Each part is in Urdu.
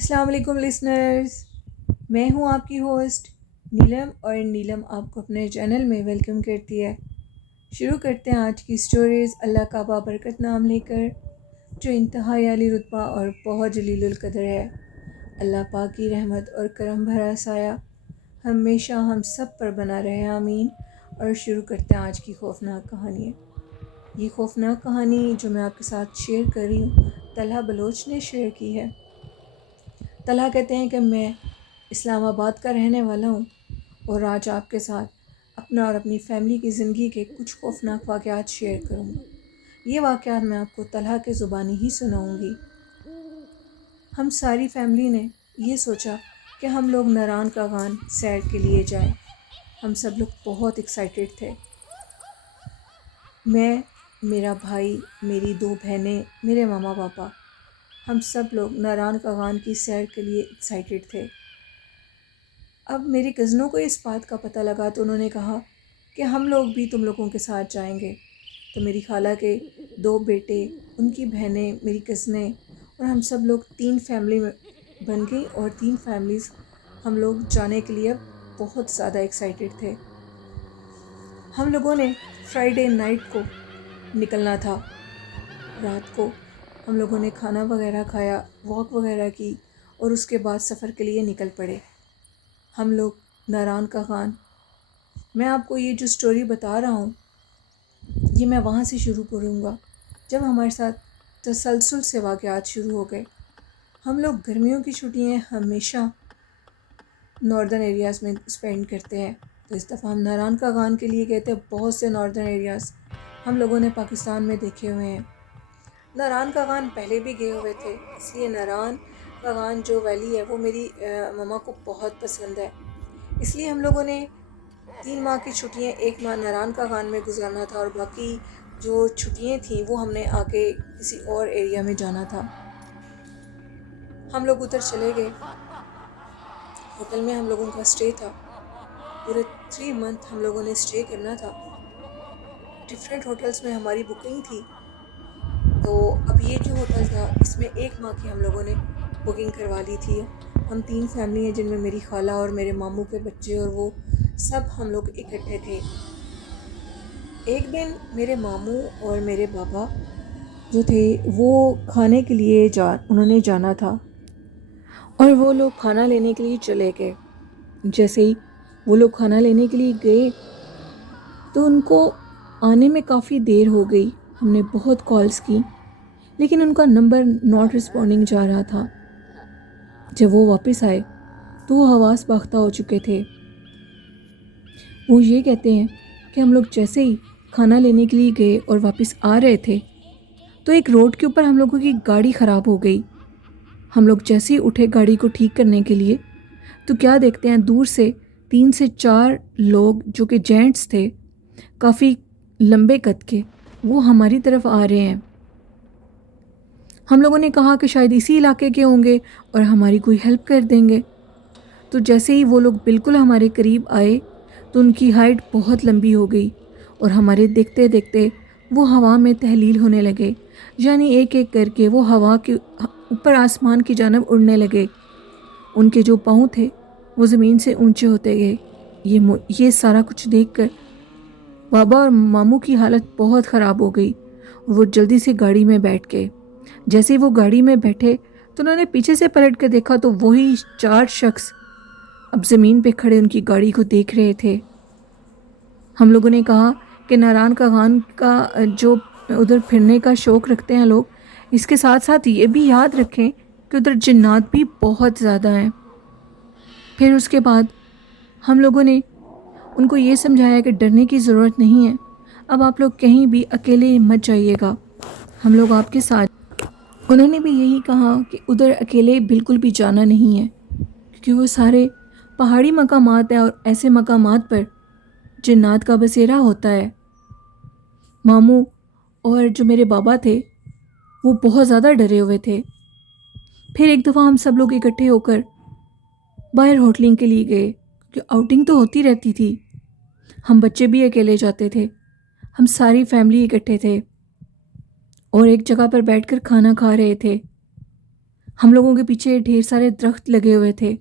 السلام علیکم لسنرز، میں ہوں آپ کی ہوسٹ نیلم، اور نیلم آپ کو اپنے چینل میں ویلکم کرتی ہے۔ شروع کرتے ہیں آج کی سٹوریز اللہ کا بابرکت نام لے کر، جو انتہائی عالی رتبہ اور بہت جلیل القدر ہے۔ اللہ پاک کی رحمت اور کرم بھرا سایہ ہمیشہ ہم سب پر بنا رہے، آمین۔ اور شروع کرتے ہیں آج کی خوفناک کہانی۔ یہ خوفناک کہانی جو میں آپ کے ساتھ شیئر کر رہی ہوں، طلحہ بلوچ نے شیئر کی ہے۔ طلحہ کہتے ہیں کہ میں اسلام آباد کا رہنے والا ہوں، اور آج آپ کے ساتھ اپنا اور اپنی فیملی کی زندگی کے کچھ خوفناک واقعات شیئر کروں گا۔ یہ واقعات میں آپ کو طلحہ کے زبانی ہی سناؤں گی۔ ہم ساری فیملی نے یہ سوچا کہ ہم لوگ ناران کاغان سیر کے لیے جائیں۔ ہم سب لوگ بہت ایکسائٹیڈ تھے۔ میں، میرا بھائی، میری 2 بہنیں، میرے ماما پاپا، ہم سب لوگ ناران کاغان کی سیر کے لیے ایکسائٹیڈ تھے۔ اب میری کزنوں کو اس بات کا پتہ لگا تو انہوں نے کہا کہ ہم لوگ بھی تم لوگوں کے ساتھ جائیں گے۔ تو میری خالہ کے 2 بیٹے، ان کی بہنیں، میری کزنیں اور ہم سب لوگ 3 فیملی میں بن گئی، اور 3 فیملیز ہم لوگ جانے کے لیے بہت زیادہ ایکسائٹیڈ تھے۔ ہم لوگوں نے فرائیڈے نائٹ کو نکلنا تھا۔ رات کو ہم لوگوں نے کھانا وغیرہ کھایا، واک وغیرہ کی، اور اس کے بعد سفر کے لیے نکل پڑے۔ ہم لوگ ناران کاغان، میں آپ کو یہ جو سٹوری بتا رہا ہوں، یہ میں وہاں سے شروع کروں گا جب ہمارے ساتھ تسلسل سے واقعات شروع ہو گئے۔ ہم لوگ گرمیوں کی چھٹیاں ہمیشہ ناردرن ایریاز میں اسپینڈ کرتے ہیں، تو اس دفعہ ہم ناران کاغان کے لیے گئے تھے۔ بہت سے ناردرن ایریاز ہم لوگوں نے پاکستان میں دیکھے ہوئے ہیں۔ ناران کاغان پہلے بھی گئے ہوئے تھے، اس لیے ناران کاغان جو ویلی ہے وہ میری مما کو بہت پسند ہے۔ اس لیے ہم لوگوں نے 3 ماہ کی چھٹیاں 1 ماہ ناران کاغان میں گزارنا تھا، اور باقی جو چھٹیاں تھیں وہ ہم نے آگے کسی اور ایریا میں جانا تھا۔ ہم لوگ ادھر چلے گئے۔ ہوٹل میں ہم لوگوں کا اسٹے تھا، پورے 3 منتھ ہم لوگوں نے اسٹے کرنا تھا۔ ڈفرینٹ ہوٹلس میں ہماری بکنگ تھی، تو اب یہ جو ہوٹل تھا اس میں 1 ماہ کی ہم لوگوں نے بکنگ کروا لی تھی۔ ہم 3 فیملی ہیں، جن میں میری خالہ اور میرے ماموں کے بچے، اور وہ سب ہم لوگ اکٹھے تھے۔ ایک دن میرے ماموں اور میرے بابا جو تھے وہ کھانے کے لیے انہوں نے جانا تھا، اور وہ لوگ کھانا لینے کے لیے چلے گئے۔ جیسے ہی وہ لوگ کھانا لینے کے لیے گئے تو ان کو آنے میں کافی دیر ہو گئی۔ ہم نے بہت کالز کی، لیکن ان کا نمبر ناٹ رسپونڈنگ جا رہا تھا۔ جب وہ واپس آئے تو وہ حواس باختہ ہو چکے تھے۔ وہ یہ کہتے ہیں کہ ہم لوگ جیسے ہی کھانا لینے کے لیے گئے اور واپس آ رہے تھے تو ایک روڈ کے اوپر ہم لوگوں کی گاڑی خراب ہو گئی۔ ہم لوگ جیسے ہی اٹھے گاڑی کو ٹھیک کرنے کے لیے تو کیا دیکھتے ہیں، دور سے 3 سے 4 لوگ جو کہ جینٹس تھے، کافی لمبے قد کے، وہ ہماری طرف آ رہے ہیں۔ ہم لوگوں نے کہا کہ شاید اسی علاقے کے ہوں گے اور ہماری کوئی ہیلپ کر دیں گے۔ تو جیسے ہی وہ لوگ بالکل ہمارے قریب آئے تو ان کی ہائٹ بہت لمبی ہو گئی، اور ہمارے دیکھتے دیکھتے وہ ہوا میں تحلیل ہونے لگے، یعنی ایک ایک کر کے وہ ہوا کے اوپر آسمان کی جانب اڑنے لگے۔ ان کے جو پاؤں تھے وہ زمین سے اونچے ہوتے گئے۔ یہ سارا کچھ دیکھ کر بابا اور ماموں کی حالت بہت خراب ہو گئی، اور وہ جلدی سے گاڑی میں بیٹھ گئے۔ جیسے ہی وہ گاڑی میں بیٹھے تو انہوں نے پیچھے سے پلٹ کر دیکھا تو وہی 4 شخص اب زمین پہ کھڑے ان کی گاڑی کو دیکھ رہے تھے۔ ہم لوگوں نے کہا کہ ناران کاغان کا جو ادھر پھرنے کا شوق رکھتے ہیں لوگ، اس کے ساتھ ساتھ یہ بھی یاد رکھیں کہ ادھر جنات بھی بہت زیادہ ہیں۔ پھر اس کے بعد ہم لوگوں نے ان کو یہ سمجھایا کہ ڈرنے کی ضرورت نہیں ہے، اب آپ لوگ کہیں بھی اکیلے مت جائیے گا، ہم لوگ آپ کے ساتھ۔ انہوں نے بھی یہی کہا کہ ادھر اکیلے بالکل بھی جانا نہیں ہے، کیونکہ وہ سارے پہاڑی مقامات ہیں، اور ایسے مقامات پر جنات کا بسیرا ہوتا ہے۔ ماموں اور جو میرے بابا تھے وہ بہت زیادہ ڈرے ہوئے تھے۔ پھر ایک دفعہ ہم سب لوگ اکٹھے ہو کر باہر ہوٹلنگ کے لیے گئے، کیونکہ آؤٹنگ تو ہوتی رہتی تھی، ہم بچے بھی اکیلے جاتے تھے، ہم ساری فیملی اکٹھے تھے اور ایک جگہ پر بیٹھ کر کھانا کھا رہے تھے۔ ہم لوگوں کے پیچھے ڈھیر سارے درخت لگے ہوئے تھے،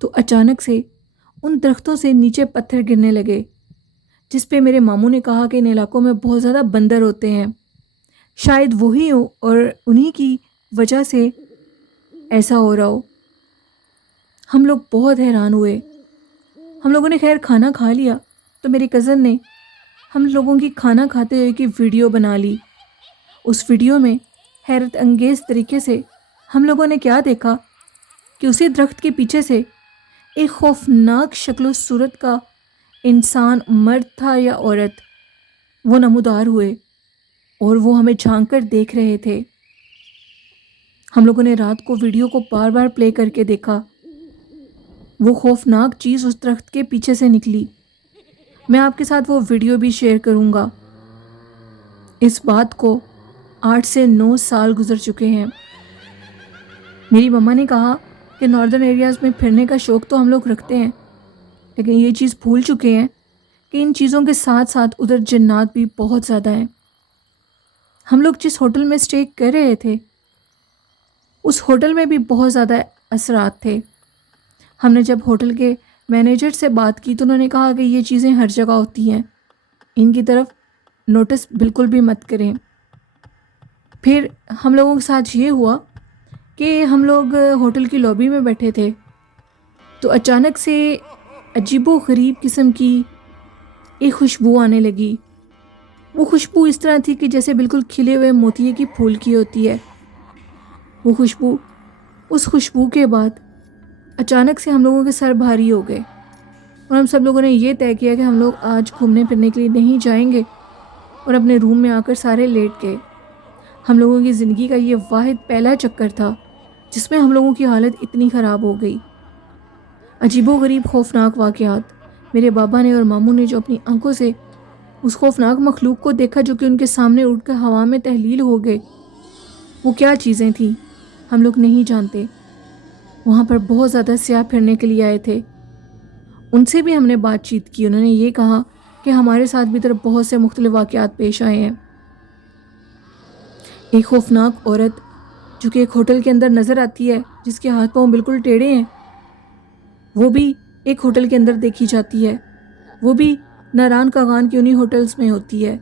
تو اچانک سے ان درختوں سے نیچے پتھر گرنے لگے، جس پہ میرے ماموں نے کہا کہ ان علاقوں میں بہت زیادہ بندر ہوتے ہیں، شاید وہی ہو اور انہی کی وجہ سے ایسا ہو رہا ہو۔ ہم لوگ بہت حیران ہوئے۔ ہم لوگوں نے خیر کھانا کھا لیا تو میری کزن نے ہم لوگوں کی کھانا کھاتے ہوئے کی ویڈیو بنا لی۔ اس ویڈیو میں حیرت انگیز طریقے سے ہم لوگوں نے کیا دیکھا کہ اسی درخت کے پیچھے سے ایک خوفناک شکل و صورت کا انسان، مرد تھا یا عورت، وہ نمودار ہوئے اور وہ ہمیں جھانک کر دیکھ رہے تھے۔ ہم لوگوں نے رات کو ویڈیو کو بار بار پلے کر کے دیکھا۔ وہ خوفناک چیز اس درخت کے پیچھے سے نکلی۔ میں آپ کے ساتھ وہ ویڈیو بھی شیئر کروں گا۔ اس بات کو 8 سے 9 سال گزر چکے ہیں۔ میری مما نے کہا کہ ناردرن ایریاز میں پھرنے کا شوق تو ہم لوگ رکھتے ہیں، لیکن یہ چیز بھول چکے ہیں کہ ان چیزوں کے ساتھ ساتھ ادھر جنات بھی بہت زیادہ ہیں۔ ہم لوگ جس ہوٹل میں اسٹے کر رہے تھے اس ہوٹل میں بھی بہت زیادہ اثرات تھے۔ ہم نے جب ہوٹل کے مینیجر سے بات کی تو انہوں نے کہا کہ یہ چیزیں ہر جگہ ہوتی ہیں، ان کی طرف نوٹس بالکل بھی مت کریں۔ پھر ہم لوگوں کے ساتھ یہ ہوا کہ ہم لوگ ہوٹل کی لابی میں بیٹھے تھے تو اچانک سے عجیب و غریب قسم کی ایک خوشبو آنے لگی۔ وہ خوشبو اس طرح تھی کہ جیسے بالکل کھلے ہوئے موتیے کی پھول کی ہوتی ہے۔ وہ خوشبو، اس خوشبو کے بعد اچانک سے ہم لوگوں کے سر بھاری ہو گئے اور ہم سب لوگوں نے یہ طے کیا کہ ہم لوگ آج گھومنے پھرنے کے لیے نہیں جائیں گے، اور اپنے روم میں آ کر سارے لیٹ گئے۔ ہم لوگوں کی زندگی کا یہ واحد پہلا چکر تھا جس میں ہم لوگوں کی حالت اتنی خراب ہو گئی۔ عجیب و غریب خوفناک واقعات۔ میرے بابا نے اور ماموں نے جو اپنی آنکھوں سے اس خوفناک مخلوق کو دیکھا جو کہ ان کے سامنے اڑ کر ہوا میں تحلیل ہو گئے، وہ کیا چیزیں تھیں ہم لوگ نہیں جانتے۔ وہاں پر بہت زیادہ سیاح پھرنے کے لیے آئے تھے، ان سے بھی ہم نے بات چیت کی۔ انہوں نے یہ کہا کہ ہمارے ساتھ بھی طرف بہت سے مختلف واقعات پیش آئے ہیں۔ ایک خوفناک عورت جو کہ ایک ہوٹل کے اندر نظر آتی ہے، جس کے ہاتھ پاؤں بالکل ٹیڑھے ہیں، وہ بھی ایک ہوٹل کے اندر دیکھی جاتی ہے۔ وہ بھی ناران کاغان کی انہی ہوٹلز میں ہوتی ہے۔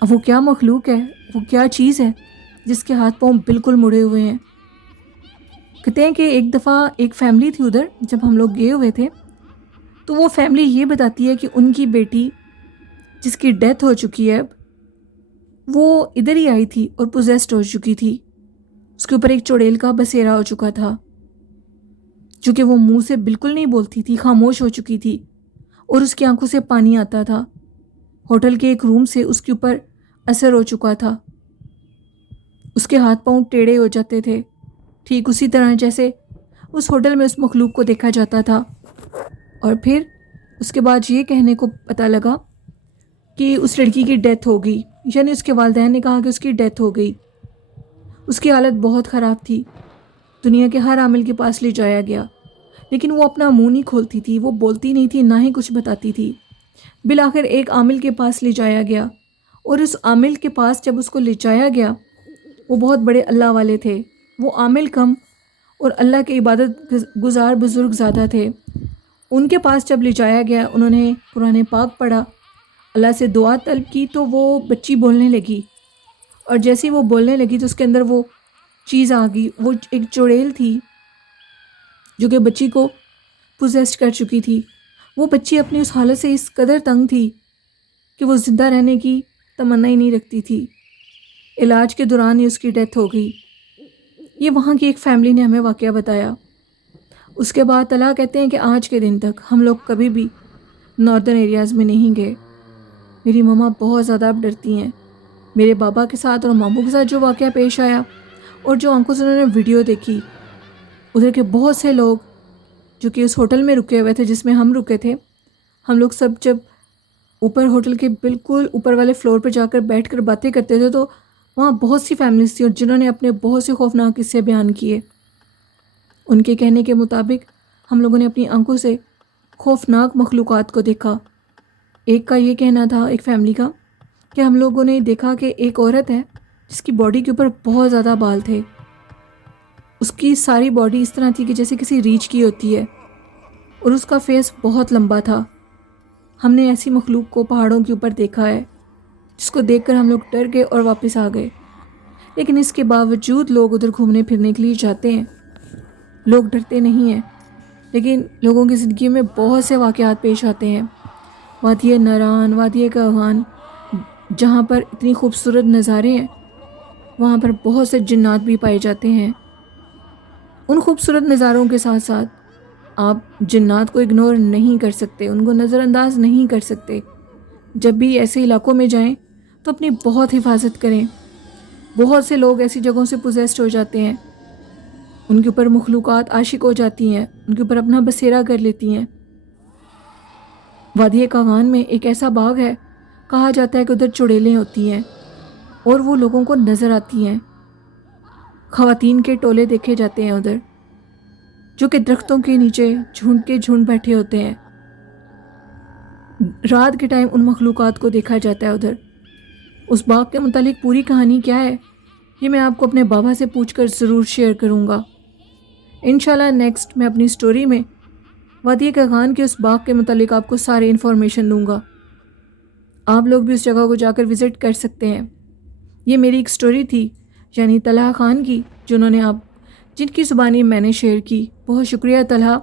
اب وہ کیا مخلوق ہے، وہ کیا چیز ہے جس کے ہاتھ پاؤں بالکل مڑے ہوئے ہیں۔ کہتے ہیں کہ ایک دفعہ ایک فیملی تھی ادھر، جب ہم لوگ گئے ہوئے تھے تو وہ فیملی یہ بتاتی ہے کہ ان کی بیٹی جس کی ڈیتھ ہو چکی ہے اب، وہ ادھر ہی آئی تھی اور پوزیسڈ ہو چکی تھی۔ اس کے اوپر ایک چڑیل کا بسیرا ہو چکا تھا، جو کہ وہ منہ سے بالکل نہیں بولتی تھی، خاموش ہو چکی تھی اور اس کی آنکھوں سے پانی آتا تھا۔ ہوٹل کے ایک روم سے اس کے اوپر اثر ہو چکا تھا، اس کے ہاتھ پاؤں ٹیڑھے ہو جاتے تھے، ٹھیک اسی طرح جیسے اس ہوٹل میں اس مخلوق کو دیکھا جاتا تھا۔ اور پھر اس کے بعد یہ کہنے کو پتہ لگا کہ اس لڑکی کی ڈیتھ ہو گئی، یعنی اس کے والدین نے کہا کہ اس کی ڈیتھ ہو گئی۔ اس کی حالت بہت خراب تھی، دنیا کے ہر عامل کے پاس لے جایا گیا، لیکن وہ اپنا منہ نہیں کھولتی تھی، وہ بولتی نہیں تھی، نہ ہی کچھ بتاتی تھی۔ بالآخر ایک عامل کے پاس لے جایا گیا، اور اس عامل کے پاس جب اس کو لے جایا گیا، وہ بہت بڑے اللہ والے تھے۔ وہ عامل کم اور اللہ کے عبادت گزار بزرگ زیادہ تھے۔ ان کے پاس جب لے جایا گیا، انہوں نے قرآن پاک پڑھا، اللہ سے دعا طلب کی، تو وہ بچی بولنے لگی، اور جیسے ہی وہ بولنے لگی تو اس کے اندر وہ چیز آ گئی۔ وہ ایک چڑیل تھی جو کہ بچی کو پوزیسڈ کر چکی تھی۔ وہ بچی اپنی اس حالت سے اس قدر تنگ تھی کہ وہ زندہ رہنے کی تمنا ہی نہیں رکھتی تھی۔ علاج کے دوران ہی اس کی ڈیتھ ہو گئی۔ یہ وہاں کی ایک فیملی نے ہمیں واقعہ بتایا۔ اس کے بعد طلحہ کہتے ہیں کہ آج کے دن تک ہم لوگ کبھی بھی ناردرن ایریاز میں نہیں گئے۔ میری مما بہت زیادہ اب ڈرتی ہیں۔ میرے بابا کے ساتھ اور ماموں کے ساتھ جو واقعہ پیش آیا اور جو آنکھوں سے انہوں نے ویڈیو دیکھی، ادھر کے بہت سے لوگ جو کہ اس ہوٹل میں رکے ہوئے تھے جس میں ہم رکے تھے، ہم لوگ سب جب اوپر ہوٹل کے بالکل اوپر والے فلور پر جا کر بیٹھ کر باتیں کرتے تھے تو وہاں بہت سی فیملیز تھیں اور جنہوں نے اپنے بہت سے خوفناک قصے بیان کیے۔ ان کے کہنے کے مطابق ہم لوگوں نے اپنی آنکھوں سے خوفناک مخلوقات کو دیکھا۔ ایک کا یہ کہنا تھا، ایک فیملی کا، کہ ہم لوگوں نے دیکھا کہ ایک عورت ہے جس کی باڈی کے اوپر بہت زیادہ بال تھے، اس کی ساری باڈی اس طرح تھی کہ جیسے کسی ریچھ کی ہوتی ہے، اور اس کا فیس بہت لمبا تھا۔ ہم نے ایسی مخلوق کو پہاڑوں کے اوپر دیکھا ہے جس کو دیکھ کر ہم لوگ ڈر گئے اور واپس آ گئے، لیکن اس کے باوجود لوگ ادھر گھومنے پھرنے کے لیے جاتے ہیں۔ لوگ ڈرتے نہیں ہیں، لیکن لوگوں کی زندگی میں بہت سے واقعات پیش آتے ہیں۔ وادی ناران، وادی کاغان، جہاں پر اتنی خوبصورت نظارے ہیں، وہاں پر بہت سے جنات بھی پائے جاتے ہیں۔ ان خوبصورت نظاروں کے ساتھ ساتھ آپ جنات کو اگنور نہیں کر سکتے، ان کو نظر انداز نہیں کر سکتے۔ جب بھی ایسے علاقوں میں جائیں تو اپنی بہت حفاظت کریں۔ بہت سے لوگ ایسی جگہوں سے پوزیسڈ ہو جاتے ہیں، ان کے اوپر مخلوقات عاشق ہو جاتی ہیں، ان کے اوپر اپنا بسیرا کر لیتی ہیں۔ وادی کاغان میں ایک ایسا باغ ہے، کہا جاتا ہے کہ ادھر چڑیلیں ہوتی ہیں اور وہ لوگوں کو نظر آتی ہیں۔ خواتین کے ٹولے دیکھے جاتے ہیں ادھر، جو کہ درختوں کے نیچے جھنڈ کے جھنڈ بیٹھے ہوتے ہیں۔ رات کے ٹائم ان مخلوقات کو دیکھا جاتا ہے ادھر۔ اس باغ کے متعلق پوری کہانی کیا ہے، یہ میں آپ کو اپنے بابا سے پوچھ کر ضرور شیئر کروں گا۔ انشاءاللہ نیکسٹ میں اپنی سٹوری میں وادی کاغان کے اس باغ کے متعلق آپ کو سارے انفارمیشن دوں گا۔ آپ لوگ بھی اس جگہ کو جا کر وزٹ کر سکتے ہیں۔ یہ میری ایک سٹوری تھی، یعنی طلحہ خان کی، جن کی زبانی میں نے شیئر کی۔ بہت شکریہ طلحہ۔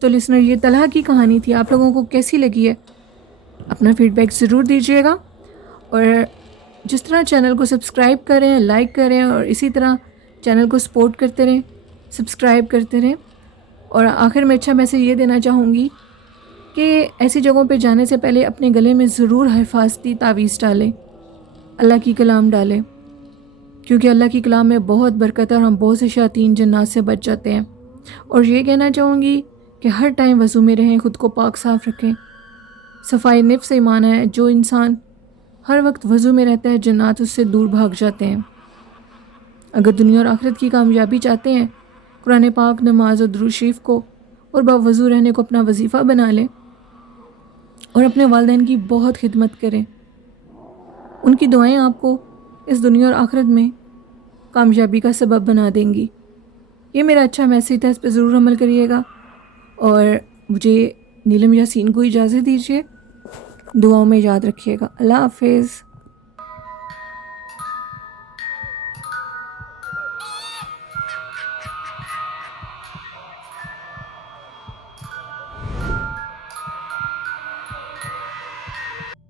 تو لسنر، یہ طلحہ کی کہانی تھی، آپ لوگوں کو کیسی لگی ہے؟ اپنا فیڈ بیک ضرور دیجیے گا، اور جس طرح چینل کو سبسکرائب کریں، لائک کریں، اور اسی طرح چینل کو سپورٹ کرتے رہیں، سبسکرائب کرتے رہیں۔ اور آخر میں اچھا میسیج یہ دینا چاہوں گی کہ ایسی جگہوں پہ جانے سے پہلے اپنے گلے میں ضرور حفاظتی تعویذ ڈالیں، اللہ کی کلام ڈالیں، کیونکہ اللہ کی کلام میں بہت برکت ہے اور ہم بہت سے شیاطین جنات سے بچ جاتے ہیں۔ اور یہ کہنا چاہوں گی کہ ہر ٹائم وضو میں رہیں، خود کو پاک صاف رکھیں۔ صفائی نفس ایمان ہے، جو انسان ہر وقت وضو میں رہتا ہے، جنات اس سے دور بھاگ جاتے ہیں۔ اگر دنیا اور آخرت کی کامیابی چاہتے ہیں، قرآن پاک، نماز اور درود شریف کو اور باوضو رہنے کو اپنا وظیفہ بنا لیں، اور اپنے والدین کی بہت خدمت کریں۔ ان کی دعائیں آپ کو اس دنیا اور آخرت میں کامیابی کا سبب بنا دیں گی۔ یہ میرا اچھا میسیج تھا، اس پہ ضرور عمل کریے گا، اور مجھے نیلم یاسین کو اجازت دیجیے۔ دعاؤں میں یاد رکھیے گا۔ اللہ حافظ۔